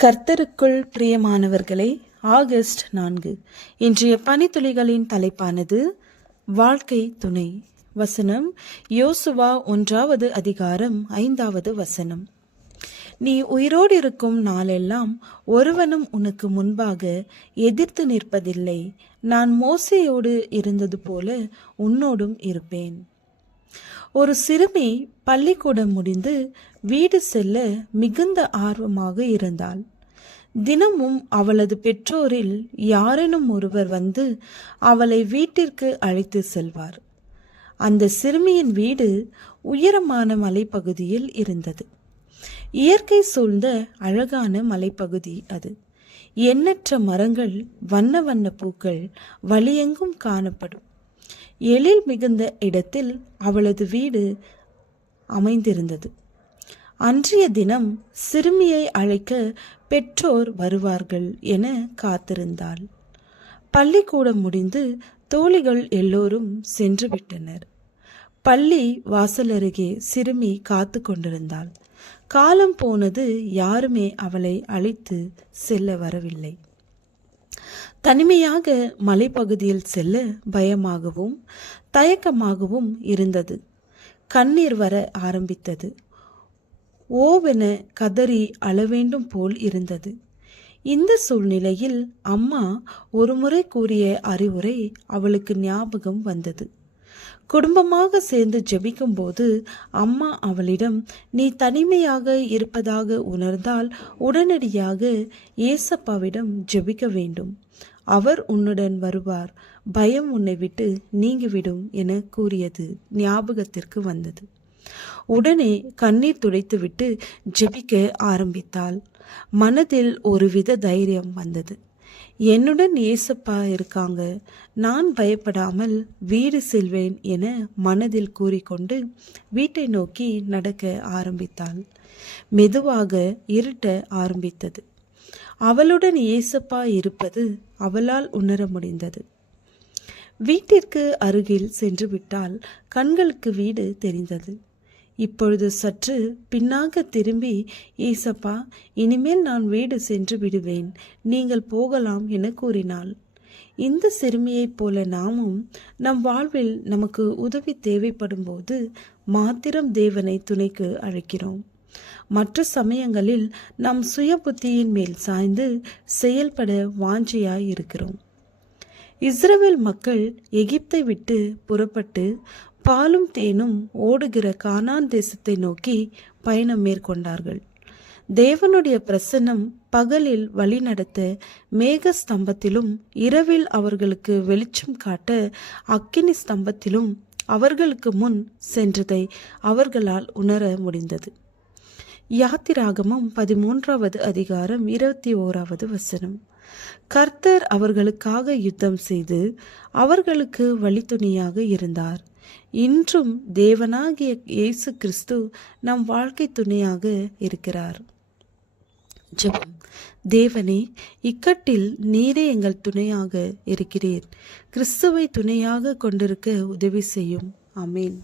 கர்த்தருக்குள் பிரியமானவர்களே, ஆகஸ்ட் 4 இன்றைய பனித்துளிகளின் தலைப்பானது வாழ்க்கை துணை. வசனம் யோசுவா 1 அதிகாரம் 5 வசனம். நீ உயிரோடு இருக்கும் நாளெல்லாம் ஒருவனும் உனக்கு முன்பாக எதிர்த்து நிற்பதில்லை. நான் மோசேயோடு இருந்தது போல உன்னோடும் இருப்பேன். ஒரு சிறுமி பள்ளிக்கூடம் முடிந்து வீடு செல்ல மிகுந்த ஆர்வமாக இருந்தாள். தினமும் அவளது பெற்றோரில் யாரேனும் ஒருவர் வந்து அவளை வீட்டிற்கு அழைத்து செல்வார். அந்த சிறுமியின் வீடு உயரமான மலைப்பகுதியில் இருந்தது. இயற்கை சூழ்ந்த அழகான மலைப்பகுதி அது. எண்ணற்ற மரங்கள், வண்ண வண்ண பூக்கள் வழியெங்கும் காணப்படும். எழில் மிகுந்த இடத்தில் அவளது வீடு அமைந்திருந்தது. அன்றைய தினம் சிறுமியை அழைக்க பெற்றோர் வருவார்கள் என காத்திருந்தாள். பள்ளிக்கூடம் முடிந்து தோழிகள் எல்லோரும் சென்று விட்டனர். பள்ளி வாசல் அருகே சிறுமி காத்து கொண்டிருந்தாள். காலம் போனது, யாருமே அவளை அழைத்து செல்ல வரவில்லை. தனிமையாக மலைப்பகுதியில் செல்ல பயமாகவும் தயக்கமாகவும் இருந்தது. கண்ணீர் வர ஆரம்பித்தது. ஓவென கதறி அழவேண்டும் போல் இருந்தது. இந்த சூழ்நிலையில் அம்மா ஒருமுறை கூறிய அறிவுரை அவளுக்கு ஞாபகம் வந்தது. குடும்பமாக சேர்ந்து ஜெபிக்கும் போது அம்மா அவளிடம், நீ தனிமையாக இருப்பதாக உணர்ந்தால் உடனடியாக ஏசப்பாவிடம் ஜெபிக்க வேண்டும். அவர் உன்னுடன் வருவார். பயம் உன்னை விட்டு நீங்கிவிடும் என கூறியது ஞாபகத்திற்கு வந்தது. உடனே கண்ணீர் துடைத்துவிட்டு ஜெபிக்க ஆரம்பித்தாள். மனதில் ஒருவித தைரியம் வந்தது. என்னுடன் ஏசப்பா இருக்காங்க, நான் பயப்படாமல் வீடு செல்வேன் என மனதில் கூறிக்கொண்டு வீட்டை நோக்கி நடக்க ஆரம்பித்தாள். மெதுவாக இருட்ட ஆரம்பித்தது. அவளுடன் ஏசப்பா இருப்பது அவளால் உணர முடிந்தது. வீட்டிற்கு அருகில் சென்று விட்டால் கண்களுக்கு வீடு தெரிந்தது. இப்பொழுது சற்று பின்னாக திரும்பி, ஏசப்பா, இனிமேல் நான் வீடு சென்று விடுவேன், நீங்கள் போகலாம் என கூறினாள். இந்த சிறுமியைப் போல நாமும் நம் வாழ்வில் நமக்கு உதவி தேவைப்படும் போது மாத்திரம் தேவனை துணைக்கு அழைக்கிறோம். மற்ற சமயங்களில் நம் சுய புத்தியின் மேல் சாய்ந்து செயல்பட வாஞ்சியாய் இருக்கிறோம். இஸ்ரவேல் மக்கள் எகிப்தை விட்டு புறப்பட்டு பாலும் தேனும் ஓடுகிற கானான் தேசத்தை நோக்கி பயணம் மேற்கொண்டார்கள். தேவனுடைய பிரசன்னம் பகலில் வழிநடத்த மேக ஸ்தம்பத்திலும், இரவில் அவர்களுக்கு வெளிச்சம் காட்ட அக்கினி ஸ்தம்பத்திலும் அவர்களுக்கு முன் சென்றதை அவர்களால் உணர முடிந்தது. யாத்திராகமம் 13 அதிகாரம் 21 வசனம். கர்த்தர் அவர்களுக்காக யுத்தம் செய்து அவர்களுக்கு வழித்துணையாக இருந்தார். இன்றும் தேவனாகிய இயேசு கிறிஸ்து நம் வாழ்க்கை துணையாக இருக்கிறார். ஜெபம். தேவனே, இக்கட்டில் நீரே எங்கள் துணையாக இருக்கிறீர். கிறிஸ்துவை துணையாக கொண்டிருக்க உதவி செய்யும். ஆமேன்.